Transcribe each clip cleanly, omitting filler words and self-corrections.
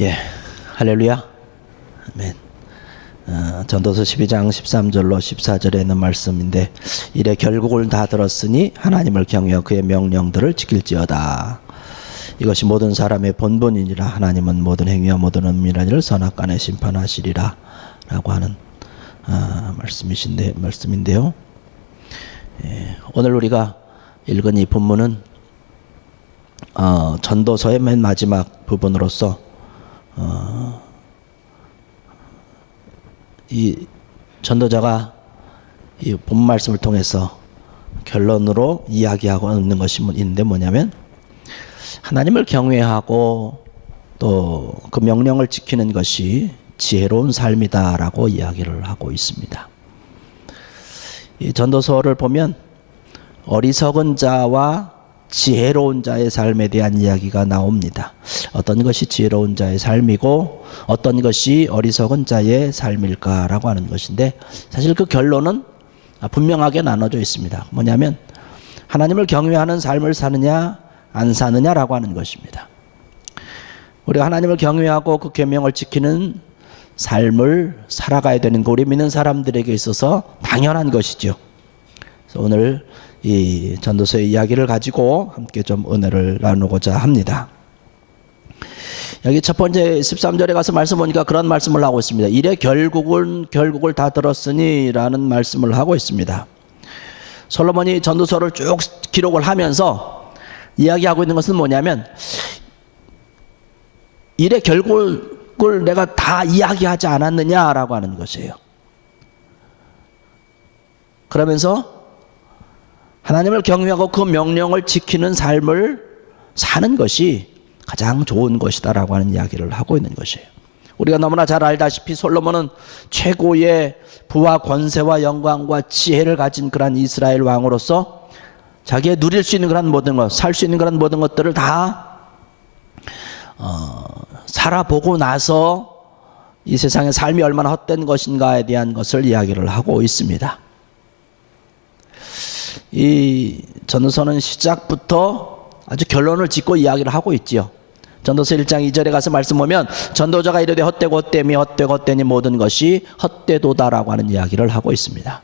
예, 할렐루야. 아멘. 전도서 12장 13절로 14절에 있는 말씀인데, 이래 결국을 다 들었으니 하나님을 경외하여 그의 명령들을 지킬지어다. 이것이 모든 사람의 본분이니라. 하나님은 모든 행위와 모든 은밀한 일을 선악간에 심판하시리라 라고 하는 말씀인데요. 예, 오늘 우리가 읽은 이 본문은 전도서의 맨 마지막 부분으로서 이 전도자가 이 본 말씀을 통해서 결론으로 이야기하고 있는 것이 있는데, 뭐냐면 하나님을 경외하고 또 그 명령을 지키는 것이 지혜로운 삶이다라고 이야기를 하고 있습니다. 이 전도서를 보면 어리석은 자와 지혜로운 자의 삶에 대한 이야기가 나옵니다. 어떤 것이 지혜로운 자의 삶이고 어떤 것이 어리석은 자의 삶일까라고 하는 것인데, 사실 그 결론은 분명하게 나눠져 있습니다. 뭐냐면 하나님을 경외하는 삶을 사느냐 안 사느냐라고 하는 것입니다. 우리가 하나님을 경외하고 그 계명을 지키는 삶을 살아가야 되는 거, 우리 믿는 사람들에게 있어서 당연한 것이죠. 그래서 오늘 이 전도서의 이야기를 가지고 함께 좀 은혜를 나누고자 합니다. 여기 첫 번째 13절에 가서 말씀 보니까 그런 말씀을 하고 있습니다. 이래 결국을 다 들었으니 라는 말씀을 하고 있습니다. 솔로몬이 전도서를 쭉 기록을 하면서 이야기하고 있는 것은 뭐냐면, 이래 결국을 내가 다 이야기하지 않았느냐라고 하는 것이에요. 그러면서 하나님을 경외하고 그 명령을 지키는 삶을 사는 것이 가장 좋은 것이다라고 하는 이야기를 하고 있는 것이에요. 우리가 너무나 잘 알다시피 솔로몬은 최고의 부와 권세와 영광과 지혜를 가진 그런 이스라엘 왕으로서 자기의 누릴 수 있는 그런 모든 것, 살 수 있는 그런 모든 것들을 다 살아보고 나서 이 세상의 삶이 얼마나 헛된 것인가에 대한 것을 이야기를 하고 있습니다. 이 전도서는 시작부터 아주 결론을 짓고 이야기를 하고 있지요. 전도서 1장 2절에 가서 말씀 보면 전도자가 이르되 헛되고 헛되니 헛되고 헛되니 모든 것이 헛되도다라고 하는 이야기를 하고 있습니다.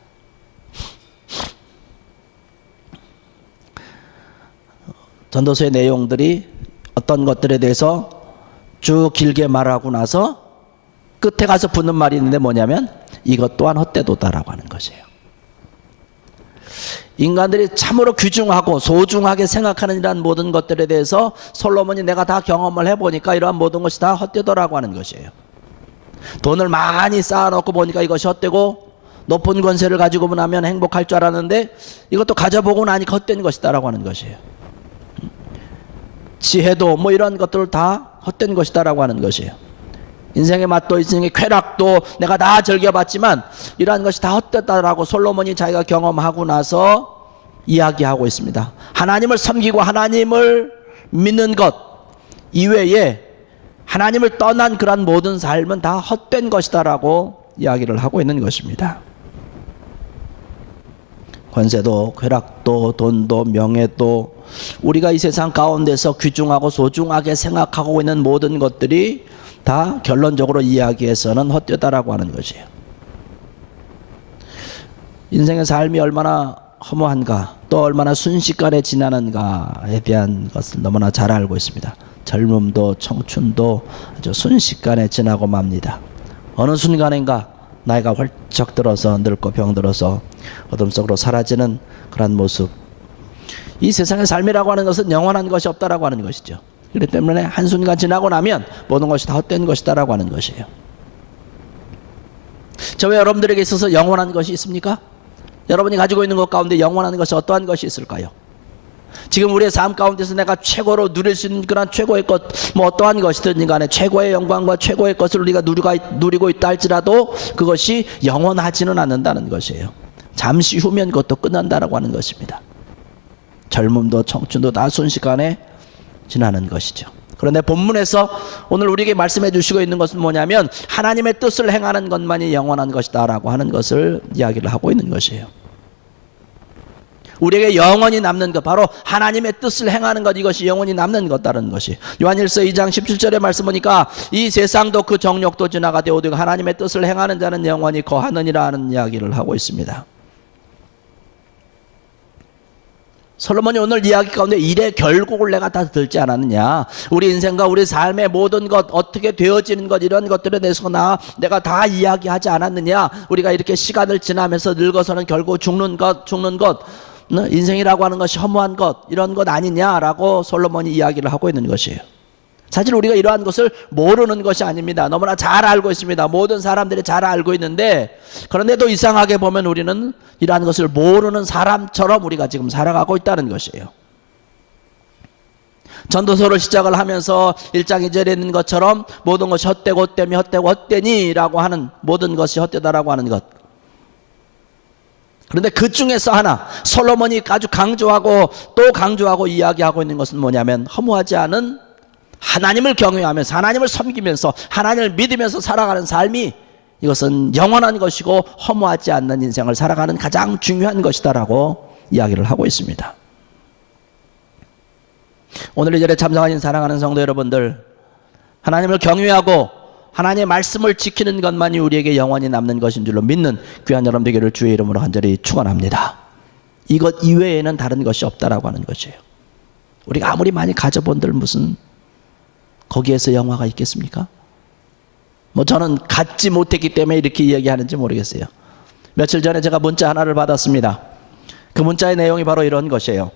전도서의 내용들이 어떤 것들에 대해서 쭉 길게 말하고 나서 끝에 가서 붙는 말이 있는데, 뭐냐면 이것 또한 헛되도다라고 하는 것이에요. 인간들이 참으로 귀중하고 소중하게 생각하는 이러한 모든 것들에 대해서 솔로몬이 내가 다 경험을 해보니까 이러한 모든 것이 다 헛되더라고 하는 것이에요. 돈을 많이 쌓아놓고 보니까 이것이 헛되고, 높은 권세를 가지고 나면 행복할 줄 알았는데 이것도 가져보고 나니까 헛된 것이다라고 하는 것이에요. 지혜도 뭐 이런 것들을 다 헛된 것이다라고 하는 것이에요. 인생의 맛도 인생의 쾌락도 내가 다 즐겨봤지만 이러한 것이 다 헛되다라고 솔로몬이 자기가 경험하고 나서 이야기하고 있습니다. 하나님을 섬기고 하나님을 믿는 것 이외에 하나님을 떠난 그런 모든 삶은 다 헛된 것이다라고 이야기를 하고 있는 것입니다. 권세도 쾌락도 돈도 명예도 우리가 이 세상 가운데서 귀중하고 소중하게 생각하고 있는 모든 것들이 다 결론적으로 이야기해서는 헛되다라고 하는 것이에요. 인생의 삶이 얼마나 허무한가, 또 얼마나 순식간에 지나는가에 대한 것을 너무나 잘 알고 있습니다. 젊음도 청춘도 아주 순식간에 지나고 맙니다. 어느 순간인가 나이가 훌쩍 들어서 늙고 병들어서 어둠 속으로 사라지는 그런 모습. 이 세상의 삶이라고 하는 것은 영원한 것이 없다라고 하는 것이죠. 그렇기 때문에 한순간 지나고 나면 모든 것이 다 헛된 것이다라고 하는 것이에요. 저와 여러분들에게 있어서 영원한 것이 있습니까? 여러분이 가지고 있는 것 가운데 영원한 것이 어떠한 것이 있을까요? 지금 우리의 삶 가운데서 내가 최고로 누릴 수 있는 그런 최고의 것, 뭐 어떠한 것이든 간에 최고의 영광과 최고의 것을 우리가 누리고 있다 할지라도 그것이 영원하지는 않는다는 것이에요. 잠시 후면 그것도 끝난다라고 하는 것입니다. 젊음도 청춘도 다 순식간에 지나는 것이죠. 그런데 본문에서 오늘 우리에게 말씀해 주시고 있는 것은 뭐냐면 하나님의 뜻을 행하는 것만이 영원한 것이다 라고 하는 것을 이야기를 하고 있는 것이에요. 우리에게 영원히 남는 것, 바로 하나님의 뜻을 행하는 것, 이것이 영원히 남는 것다는 것이. 요한일서 2장 17절의 말씀 보니까 이 세상도 그 정욕도 지나가되 오직 하나님의 뜻을 행하는 자는 영원히 거하느니라 하는 이야기를 하고 있습니다. 솔로몬이 오늘 이야기 가운데 일의 결국을 내가 다 들지 않았느냐, 우리 인생과 우리 삶의 모든 것, 어떻게 되어지는 것, 이런 것들에 대해서 내가 다 이야기하지 않았느냐. 우리가 이렇게 시간을 지나면서 늙어서는 결국 죽는 것, 인생이라고 하는 것이 허무한 것, 이런 것 아니냐라고 솔로몬이 이야기를 하고 있는 것이에요. 사실 우리가 이러한 것을 모르는 것이 아닙니다. 너무나 잘 알고 있습니다. 모든 사람들이 잘 알고 있는데, 그런데도 이상하게 보면 우리는 이러한 것을 모르는 사람처럼 우리가 지금 살아가고 있다는 것이에요. 전도서를 시작을 하면서 1장 2절에 있는 것처럼 모든 것이 헛되고 헛되며 헛되고 헛되니라고 하는, 모든 것이 헛되다라고 하는 것. 그런데 그 중에서 하나, 솔로몬이 아주 강조하고 또 강조하고 이야기하고 있는 것은 뭐냐면, 허무하지 않은 하나님을 경외하면서 하나님을 섬기면서 하나님을 믿으면서 살아가는 삶이, 이것은 영원한 것이고 허무하지 않는 인생을 살아가는 가장 중요한 것이다라고 이야기를 하고 있습니다. 오늘 이 자리에 참석하신 사랑하는 성도 여러분들, 하나님을 경외하고 하나님의 말씀을 지키는 것만이 우리에게 영원히 남는 것인 줄로 믿는 귀한 여러분 되기를 주의 이름으로 간절히 축원합니다. 이것 이외에는 다른 것이 없다라고 하는 것이에요. 우리가 아무리 많이 가져본들 무슨 거기에서 영화가 있겠습니까? 저는 갖지 못했기 때문에 이렇게 이야기하는지 모르겠어요. 며칠 전에 제가 문자 하나를 받았습니다. 그 문자의 내용이 바로 이런 것이에요.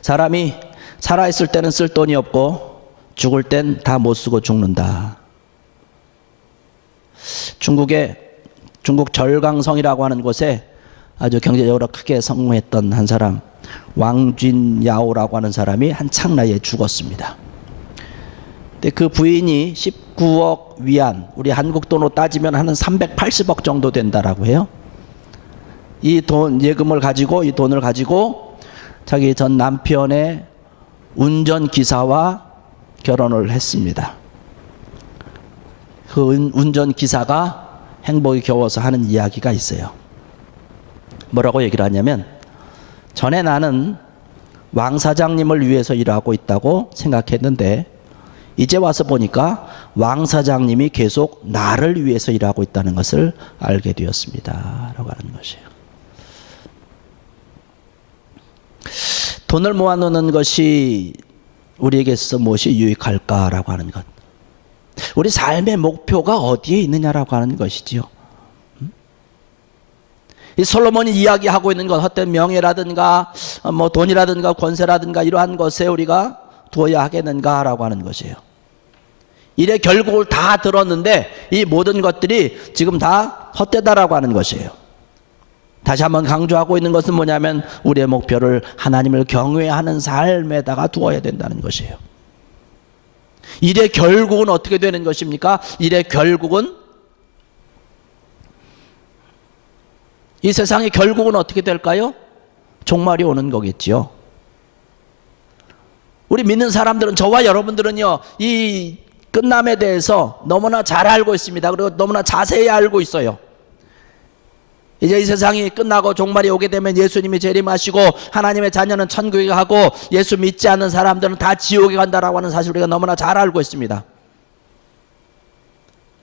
사람이 살아있을 때는 쓸 돈이 없고 죽을 땐 다 못 쓰고 죽는다. 중국 절강성이라고 하는 곳에 아주 경제적으로 크게 성공했던 한 사람, 왕쥔야오라고 하는 사람이 한창 나이에 죽었습니다. 근데 그 부인이 19억 위안, 우리 한국 돈으로 따지면 한 380억 정도 된다라고 해요. 이 돈을 가지고 자기 전 남편의 운전기사와 결혼을 했습니다. 그 운전기사가 행복이 겨워서 하는 이야기가 있어요. 뭐라고 얘기를 하냐면, 전에 나는 왕 사장님을 위해서 일하고 있다고 생각했는데 이제 와서 보니까 왕 사장님이 계속 나를 위해서 일하고 있다는 것을 알게 되었습니다 라고 하는 것이에요. 돈을 모아놓는 것이 우리에게 있어서 무엇이 유익할까라고 하는 것, 우리 삶의 목표가 어디에 있느냐라고 하는 것이지요. 이 솔로몬이 이야기하고 있는 것, 헛된 명예라든가 돈이라든가 권세라든가 이러한 것에 우리가 두어야 하겠는가라고 하는 것이에요. 일의 결국을 다 들었는데 이 모든 것들이 지금 다 헛되다라고 하는 것이에요. 다시 한번 강조하고 있는 것은 뭐냐면, 우리의 목표를 하나님을 경외하는 삶에다가 두어야 된다는 것이에요. 일의 결국은 어떻게 되는 것입니까? 일의 결국은, 이 세상의 결국은 어떻게 될까요? 종말이 오는 거겠지요. 우리 믿는 사람들은, 저와 여러분들은요, 이 끝남에 대해서 너무나 잘 알고 있습니다. 그리고 너무나 자세히 알고 있어요. 이제 이 세상이 끝나고 종말이 오게 되면 예수님이 재림하시고 하나님의 자녀는 천국에 가고 예수 믿지 않는 사람들은 다 지옥에 간다라고 하는 사실 우리가 너무나 잘 알고 있습니다.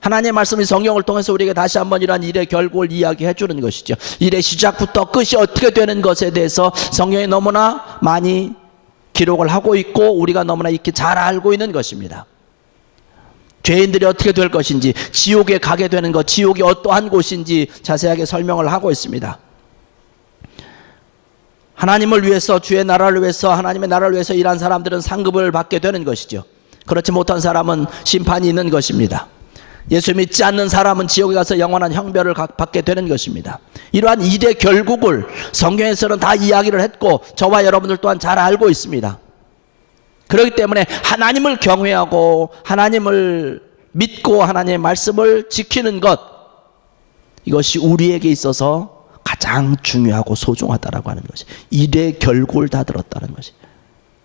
하나님의 말씀이 성경을 통해서 우리에게 다시 한번 이러한 일의 결국을 이야기해 주는 것이죠. 일의 시작부터 끝이 어떻게 되는 것에 대해서 성경이 너무나 많이 기록을 하고 있고 우리가 너무나 익히 잘 알고 있는 것입니다. 죄인들이 어떻게 될 것인지, 지옥에 가게 되는 것, 지옥이 어떠한 곳인지 자세하게 설명을 하고 있습니다. 하나님을 위해서, 주의 나라를 위해서, 하나님의 나라를 위해서 일한 사람들은 상급을 받게 되는 것이죠. 그렇지 못한 사람은 심판이 있는 것입니다. 예수 믿지 않는 사람은 지옥에 가서 영원한 형벌을 받게 되는 것입니다. 이러한 일의 결국을 성경에서는 다 이야기를 했고 저와 여러분들 또한 잘 알고 있습니다. 그렇기 때문에 하나님을 경외하고 하나님을 믿고 하나님의 말씀을 지키는 것, 이것이 우리에게 있어서 가장 중요하고 소중하다라고 하는 것이, 일의 결국을 다 들었다는 것이,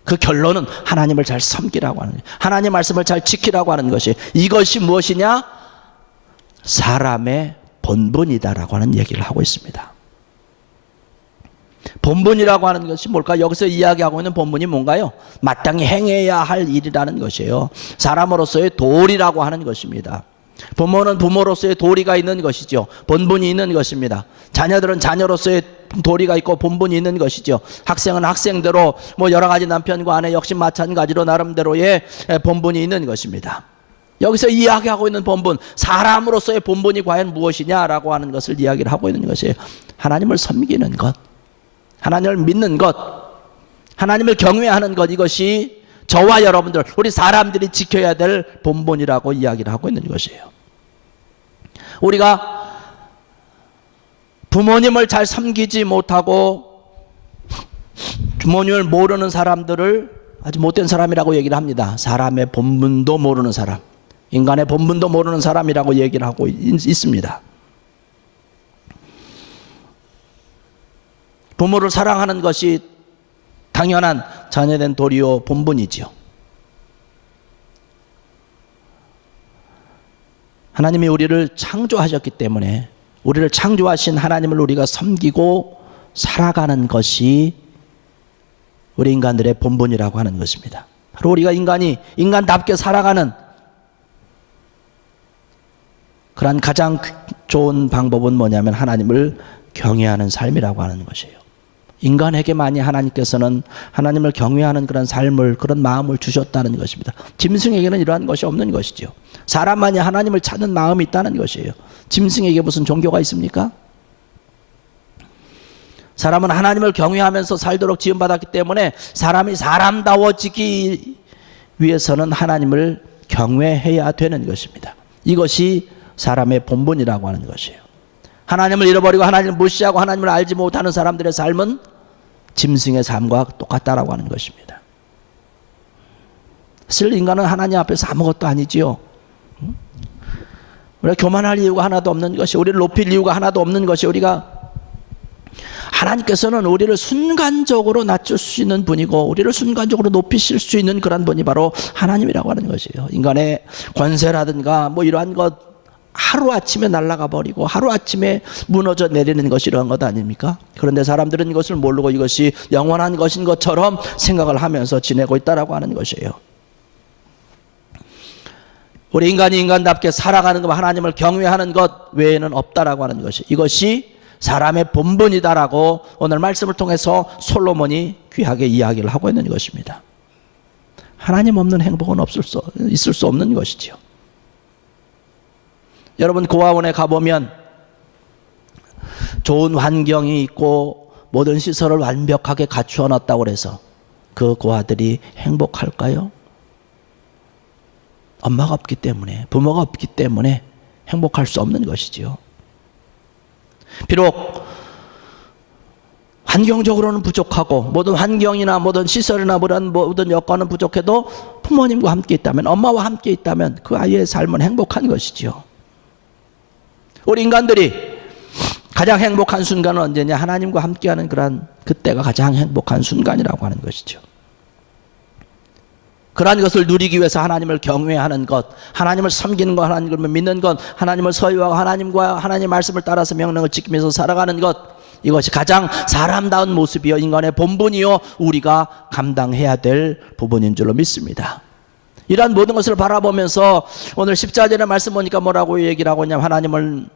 그 결론은 하나님을 잘 섬기라고 하는, 하나님의 말씀을 잘 지키라고 하는 것이, 이것이 무엇이냐? 사람의 본분이다라고 하는 얘기를 하고 있습니다. 본분이라고 하는 것이 뭘까? 여기서 이야기하고 있는 본분이 뭔가요? 마땅히 행해야 할 일이라는 것이에요. 사람으로서의 도리라고 하는 것입니다. 부모는 부모로서의 도리가 있는 것이죠. 본분이 있는 것입니다. 자녀들은 자녀로서의 도리가 있고 본분이 있는 것이죠. 학생은 학생대로 여러 가지 남편과 아내 역시 마찬가지로 나름대로의 본분이 있는 것입니다. 여기서 이야기하고 있는 본분, 사람으로서의 본분이 과연 무엇이냐라고 하는 것을 이야기를 하고 있는 것이에요. 하나님을 섬기는 것, 하나님을 믿는 것, 하나님을 경외하는 것, 이것이 저와 여러분들, 우리 사람들이 지켜야 될 본분이라고 이야기를 하고 있는 것이에요. 우리가 부모님을 잘 섬기지 못하고 부모님을 모르는 사람들을 아주 못된 사람이라고 얘기를 합니다. 사람의 본분도 모르는 사람, 인간의 본분도 모르는 사람이라고 얘기를 하고 있습니다. 부모를 사랑하는 것이 당연한 자녀된 도리요 본분이지요. 하나님이 우리를 창조하셨기 때문에 우리를 창조하신 하나님을 우리가 섬기고 살아가는 것이 우리 인간들의 본분이라고 하는 것입니다. 바로 우리가 인간답게 살아가는 그런 가장 좋은 방법은 뭐냐면 하나님을 경외하는 삶이라고 하는 것이에요. 인간에게만이 하나님께서는 하나님을 경외하는 그런 삶을, 그런 마음을 주셨다는 것입니다. 짐승에게는 이러한 것이 없는 것이죠. 사람만이 하나님을 찾는 마음이 있다는 것이에요. 짐승에게 무슨 종교가 있습니까? 사람은 하나님을 경외하면서 살도록 지음받았기 때문에 사람이 사람다워지기 위해서는 하나님을 경외해야 되는 것입니다. 이것이 사람의 본분이라고 하는 것이에요. 하나님을 잃어버리고 하나님을 무시하고 하나님을 알지 못하는 사람들의 삶은 짐승의 삶과 똑같다라고 하는 것입니다. 사실 인간은 하나님 앞에서 아무것도 아니지요. 우리가 교만할 이유가 하나도 없는 것이, 우리를 높일 이유가 하나도 없는 것이, 우리가 하나님께서는 우리를 순간적으로 낮출 수 있는 분이고 우리를 순간적으로 높이실 수 있는 그런 분이 바로 하나님이라고 하는 것이에요. 인간의 권세라든가 이러한 것 하루아침에 날아가 버리고 하루아침에 무너져 내리는 것이 이러한 것 아닙니까? 그런데 사람들은 이것을 모르고 이것이 영원한 것인 것처럼 생각을 하면서 지내고 있다라고 하는 것이에요. 우리 인간이 인간답게 살아가는 것, 하나님을 경외하는 것 외에는 없다라고 하는 것이, 이것이 사람의 본분이다라고 오늘 말씀을 통해서 솔로몬이 귀하게 이야기를 하고 있는 것입니다. 하나님 없는 행복은 있을 수 없는 것이지요. 여러분, 고아원에 가보면 좋은 환경이 있고 모든 시설을 완벽하게 갖추어 놨다고 해서 그 고아들이 행복할까요? 엄마가 없기 때문에, 부모가 없기 때문에 행복할 수 없는 것이지요. 비록 환경적으로는 부족하고 모든 환경이나 모든 시설이나 모든 여건은 부족해도 부모님과 함께 있다면, 엄마와 함께 있다면 그 아이의 삶은 행복한 것이지요. 우리 인간들이 가장 행복한 순간은 언제냐? 하나님과 함께하는 그때가 가장 행복한 순간이라고 하는 것이죠. 그러한 것을 누리기 위해서 하나님을 경외하는 것, 하나님을 섬기는 것, 하나님을 믿는 것, 하나님을 서유하고 하나님과 하나님의 말씀을 따라서 명령을 지키면서 살아가는 것, 이것이 가장 사람다운 모습이요, 인간의 본분이요, 우리가 감당해야 될 부분인 줄로 믿습니다. 이러한 모든 것을 바라보면서 오늘 14절의 말씀 보니까 뭐라고 얘기를 하고 있냐면, 하나님을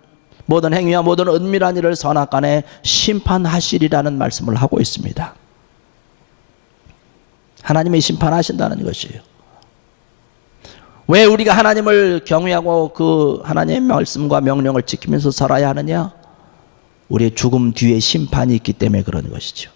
모든 행위와 모든 은밀한 일을 선악간에 심판하시리라는 말씀을 하고 있습니다. 하나님이 심판하신다는 것이에요. 왜 우리가 하나님을 경외하고 그 하나님의 말씀과 명령을 지키면서 살아야 하느냐? 우리의 죽음 뒤에 심판이 있기 때문에 그런 것이죠.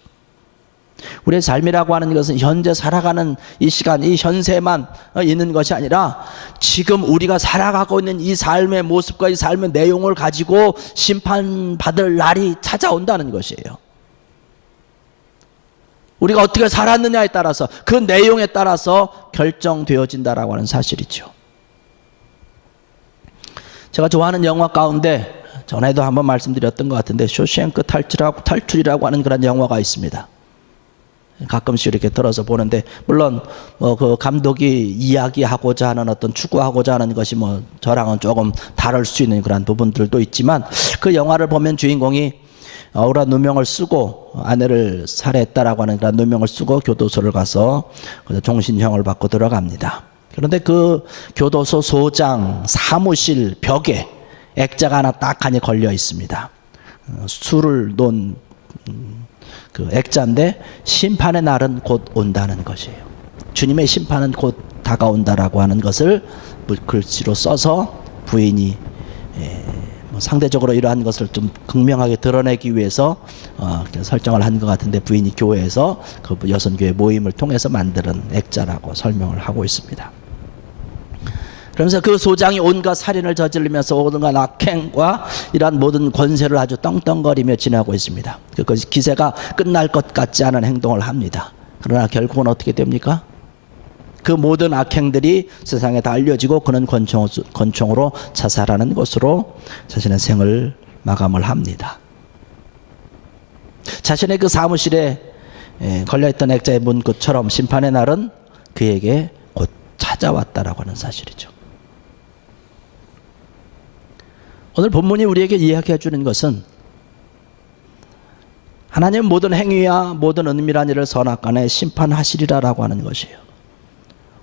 우리의 삶이라고 하는 것은 현재 살아가는 이 시간, 이 현세만 있는 것이 아니라 지금 우리가 살아가고 있는 이 삶의 모습과 이 삶의 내용을 가지고 심판받을 날이 찾아온다는 것이에요. 우리가 어떻게 살았느냐에 따라서, 그 내용에 따라서 결정되어진다라고 하는 사실이죠. 제가 좋아하는 영화 가운데 전에도 한번 말씀드렸던 것 같은데 쇼생크 탈출이라고 하는 그런 영화가 있습니다. 가끔씩 이렇게 들어서 보는데, 물론 그 감독이 이야기하고자 하는 어떤 추구하고자 하는 것이 저랑은 조금 다를 수 있는 그런 부분들도 있지만, 그 영화를 보면 주인공이 억울한 누명을 쓰고 아내를 살해했다라고 하는 그런 누명을 쓰고 교도소를 가서 종신형을 받고 들어갑니다. 그런데 그 교도소 소장 사무실 벽에 액자가 하나 딱하니 걸려 있습니다. 술을 놓은 그 액자인데 심판의 날은 곧 온다는 것이에요. 주님의 심판은 곧 다가온다라고 하는 것을 글씨로 써서 부인이 상대적으로 이러한 것을 좀 극명하게 드러내기 위해서 설정을 한 것 같은데, 부인이 교회에서 그 여선교회 모임을 통해서 만드는 액자라고 설명을 하고 있습니다. 그러면서 그 소장이 온갖 살인을 저지르면서 온갖 악행과 이러한 모든 권세를 아주 떵떵거리며 지나고 있습니다. 그것이 기세가 끝날 것 같지 않은 행동을 합니다. 그러나 결국은 어떻게 됩니까? 그 모든 악행들이 세상에 다 알려지고 그는 권총으로 자살하는 것으로 자신의 생을 마감을 합니다. 자신의 그 사무실에 걸려있던 액자의 문구처럼 심판의 날은 그에게 곧 찾아왔다라고 하는 사실이죠. 오늘 본문이 우리에게 이야기해 주는 것은 하나님은 모든 행위와 모든 은밀한 일을 선악간에 심판하시리라라고 하는 것이에요.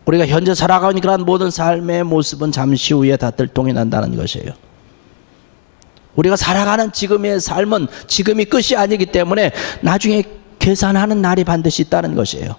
우리가 현재 살아가는 그런 모든 삶의 모습은 잠시 후에 다 들통이 난다는 것이에요. 우리가 살아가는 지금의 삶은 지금이 끝이 아니기 때문에 나중에 계산하는 날이 반드시 있다는 것이에요.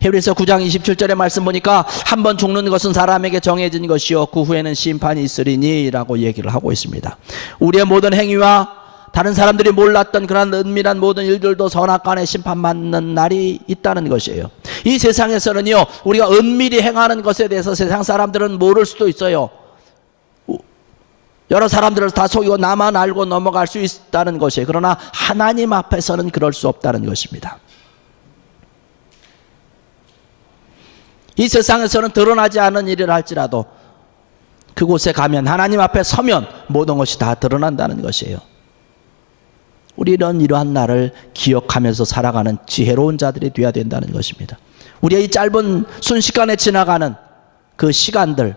히브리서 9장 27절의 말씀 보니까 한 번 죽는 것은 사람에게 정해진 것이요 그 후에는 심판이 있으리니 라고 얘기를 하고 있습니다. 우리의 모든 행위와 다른 사람들이 몰랐던 그런 은밀한 모든 일들도 선악간에 심판받는 날이 있다는 것이에요. 이 세상에서는요, 우리가 은밀히 행하는 것에 대해서 세상 사람들은 모를 수도 있어요. 여러 사람들을 다 속이고 나만 알고 넘어갈 수 있다는 것이에요. 그러나 하나님 앞에서는 그럴 수 없다는 것입니다. 이 세상에서는 드러나지 않은 일이라 할지라도 그곳에 가면, 하나님 앞에 서면 모든 것이 다 드러난다는 것이에요. 우리는 이러한 날을 기억하면서 살아가는 지혜로운 자들이 되어야 된다는 것입니다. 우리의 이 짧은 순식간에 지나가는 그 시간들,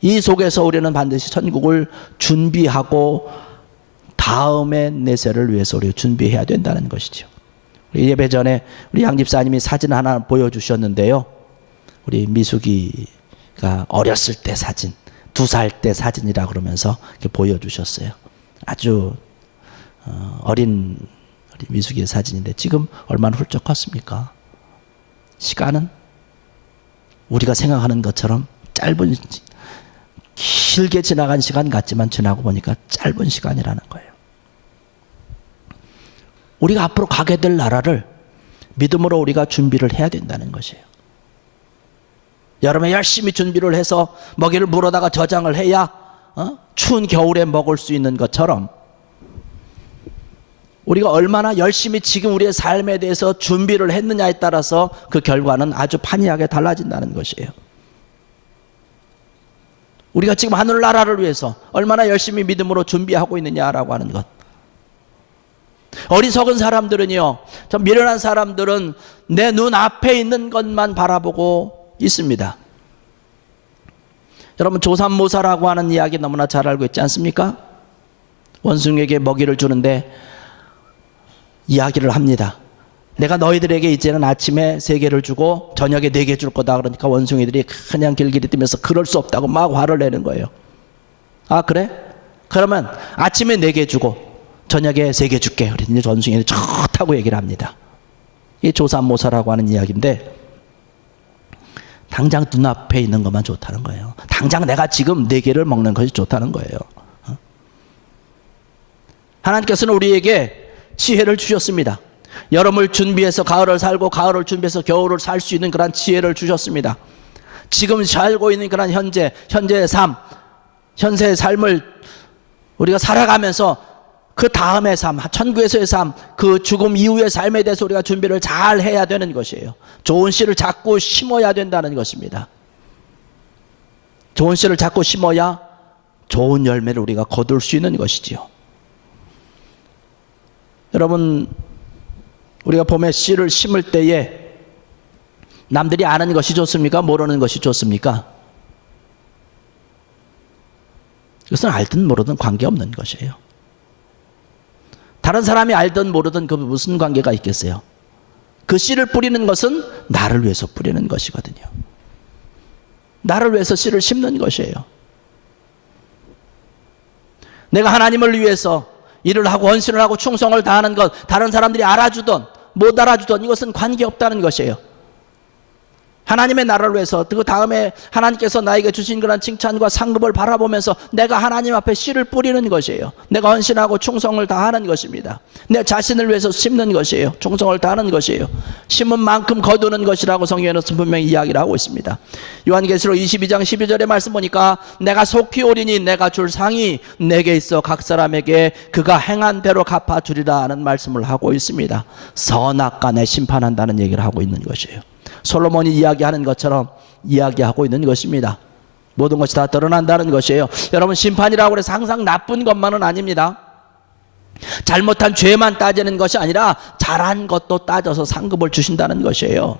이 속에서 우리는 반드시 천국을 준비하고 다음의 내세를 위해서 우리가 준비해야 된다는 것이죠. 우리 예배 전에 우리 양 집사님이 사진 하나 보여주셨는데요, 우리 미숙이가 어렸을 때 사진, 2살 때 사진이라 그러면서 이렇게 보여주셨어요. 아주 어린 우리 미숙이의 사진인데 지금 얼마나 훌쩍 컸습니까? 시간은 우리가 생각하는 것처럼 짧은, 길게 지나간 시간 같지만 지나고 보니까 짧은 시간이라는 거예요. 우리가 앞으로 가게 될 나라를 믿음으로 우리가 준비를 해야 된다는 것이에요. 여름에 열심히 준비를 해서 먹이를 물어다가 저장을 해야 추운 겨울에 먹을 수 있는 것처럼 우리가 얼마나 열심히 지금 우리의 삶에 대해서 준비를 했느냐에 따라서 그 결과는 아주 판이하게 달라진다는 것이에요. 우리가 지금 하늘나라를 위해서 얼마나 열심히 믿음으로 준비하고 있느냐라고 하는 것. 어리석은 사람들은요, 좀 미련한 사람들은 내 눈 앞에 있는 것만 바라보고 있습니다. 여러분, 조삼모사라고 하는 이야기 너무나 잘 알고 있지 않습니까? 원숭이에게 먹이를 주는데 이야기를 합니다. 내가 너희들에게 이제는 아침에 3개를 주고 저녁에 4개 줄 거다. 그러니까 원숭이들이 그냥 길길이 뛰면서 그럴 수 없다고 막 화를 내는 거예요. 아, 그래? 그러면 아침에 4개 주고 저녁에 3개 줄게. 그랬더니 원숭이들이 좋다고 얘기를 합니다. 이게 조삼모사라고 하는 이야기인데, 당장 눈앞에 있는 것만 좋다는 거예요. 당장 내가 지금 4개를 먹는 것이 좋다는 거예요. 하나님께서는 우리에게 지혜를 주셨습니다. 여름을 준비해서 가을을 살고 가을을 준비해서 겨울을 살 수 있는 그런 지혜를 주셨습니다. 지금 살고 있는 그런 현재의 삶, 현세의 삶을 우리가 살아가면서 그 다음의 삶, 천국에서의 삶, 그 죽음 이후의 삶에 대해서 우리가 준비를 잘 해야 되는 것이에요. 좋은 씨를 자꾸 심어야 된다는 것입니다. 좋은 씨를 자꾸 심어야 좋은 열매를 우리가 거둘 수 있는 것이지요. 여러분, 우리가 봄에 씨를 심을 때에 남들이 아는 것이 좋습니까? 모르는 것이 좋습니까? 이것은 알든 모르든 관계없는 것이에요. 다른 사람이 알든 모르든 그 무슨 관계가 있겠어요? 그 씨를 뿌리는 것은 나를 위해서 뿌리는 것이거든요. 나를 위해서 씨를 심는 것이에요. 내가 하나님을 위해서 일을 하고 헌신을 하고 충성을 다하는 것, 다른 사람들이 알아주든 못 알아주든 이것은 관계없다는 것이에요. 하나님의 나라를 위해서, 그 다음에 하나님께서 나에게 주신 그런 칭찬과 상급을 바라보면서 내가 하나님 앞에 씨를 뿌리는 것이에요. 내가 헌신하고 충성을 다하는 것입니다. 내 자신을 위해서 심는 것이에요. 충성을 다하는 것이에요. 심은 만큼 거두는 것이라고 성경에는 분명히 이야기를 하고 있습니다. 요한계시록 22장 12절의 말씀 보니까 내가 속히 오리니 내가 줄 상이 내게 있어 각 사람에게 그가 행한 대로 갚아주리라 하는 말씀을 하고 있습니다. 선악간에 심판한다는 얘기를 하고 있는 것이에요. 솔로몬이 이야기하는 것처럼 이야기하고 있는 것입니다. 모든 것이 다 드러난다는 것이에요. 여러분, 심판이라고 해서 항상 나쁜 것만은 아닙니다. 잘못한 죄만 따지는 것이 아니라 잘한 것도 따져서 상급을 주신다는 것이에요.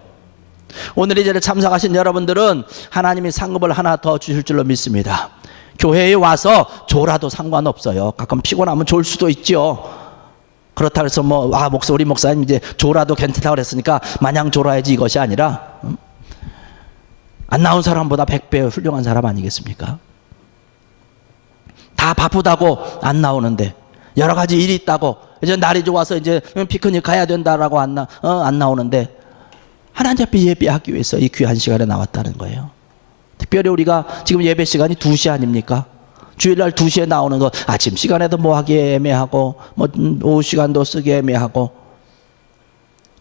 오늘 이 자리에 참석하신 여러분들은 하나님이 상급을 하나 더 주실 줄로 믿습니다. 교회에 와서 졸아도 상관없어요. 가끔 피곤하면 졸 수도 있죠. 그렇다고 해서 우리 목사님 이제 졸아도 괜찮다고 그랬으니까 마냥 졸아야지 이것이 아니라, 안 나온 사람보다 100배 훌륭한 사람 아니겠습니까? 다 바쁘다고 안 나오는데, 여러 가지 일이 있다고 이제 날이 좋아서 이제 피크닉 가야 된다라고 안 나오는데, 하나님 앞에 예배하기 위해서 이 귀한 시간에 나왔다는 거예요. 특별히 우리가 지금 예배 시간이 2시 아닙니까? 주일날 2시에 나오는 거 아침 시간에도 뭐 하기 애매하고 오후 시간도 쓰기 애매하고,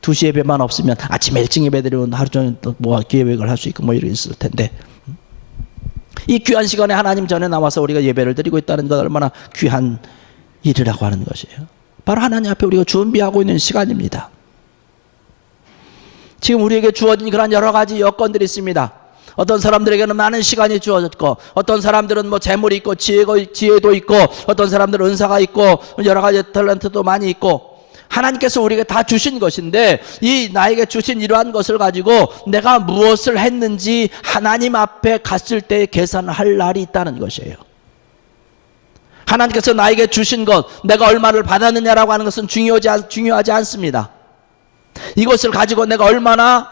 2시 예배만 없으면 아침 일찍 예배 드리면 하루 종일 또 뭐 계획을 할 수 있고 뭐 이런 게 있을 텐데, 이 귀한 시간에 하나님 전에 나와서 우리가 예배를 드리고 있다는 건 얼마나 귀한 일이라고 하는 것이에요. 바로 하나님 앞에 우리가 준비하고 있는 시간입니다. 지금 우리에게 주어진 그런 여러 가지 여건들이 있습니다. 어떤 사람들에게는 많은 시간이 주어졌고, 어떤 사람들은 뭐 재물이 있고 지혜도 있고, 어떤 사람들은 은사가 있고 여러 가지 탤런트도 많이 있고, 하나님께서 우리에게 다 주신 것인데, 이 나에게 주신 이러한 것을 가지고 내가 무엇을 했는지 하나님 앞에 갔을 때 계산을 할 날이 있다는 것이에요. 하나님께서 나에게 주신 것, 내가 얼마를 받았느냐라고 하는 것은 중요하지 않습니다. 이것을 가지고 내가 얼마나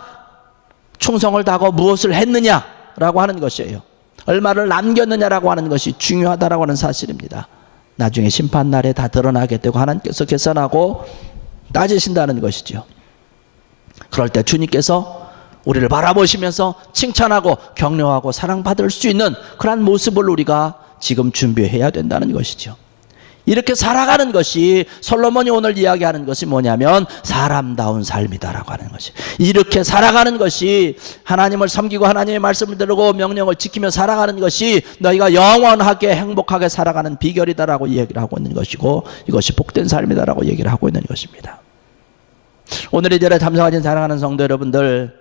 충성을 다하고 무엇을 했느냐라고 하는 것이에요. 얼마를 남겼느냐라고 하는 것이 중요하다라고 하는 사실입니다. 나중에 심판날에 다 드러나게 되고 하나님께서 계산하고 따지신다는 것이죠. 그럴 때 주님께서 우리를 바라보시면서 칭찬하고 격려하고 사랑받을 수 있는 그런 모습을 우리가 지금 준비해야 된다는 것이죠. 이렇게 살아가는 것이, 솔로몬이 오늘 이야기하는 것이 뭐냐면 사람다운 삶이다라고 하는 것이, 이렇게 살아가는 것이, 하나님을 섬기고 하나님의 말씀을 들고 명령을 지키며 살아가는 것이 너희가 영원하게 행복하게 살아가는 비결이다라고 이야기를 하고 있는 것이고, 이것이 복된 삶이다라고 얘기를 하고 있는 것입니다. 오늘 이 자리에 참석하신 사랑하는 성도 여러분들,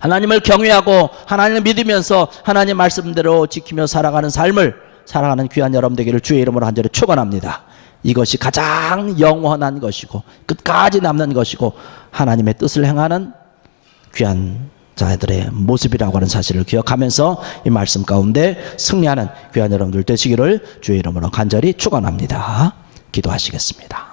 하나님을 경외하고 하나님을 믿으면서 하나님 말씀대로 지키며 살아가는 삶을 살아가는 귀한 여러분 되기를 주의 이름으로 간절히 축원합니다. 이것이 가장 영원한 것이고 끝까지 남는 것이고 하나님의 뜻을 행하는 귀한 자들의 모습이라고 하는 사실을 기억하면서 이 말씀 가운데 승리하는 귀한 여러분들 되시기를 주의 이름으로 간절히 축원합니다. 기도하시겠습니다.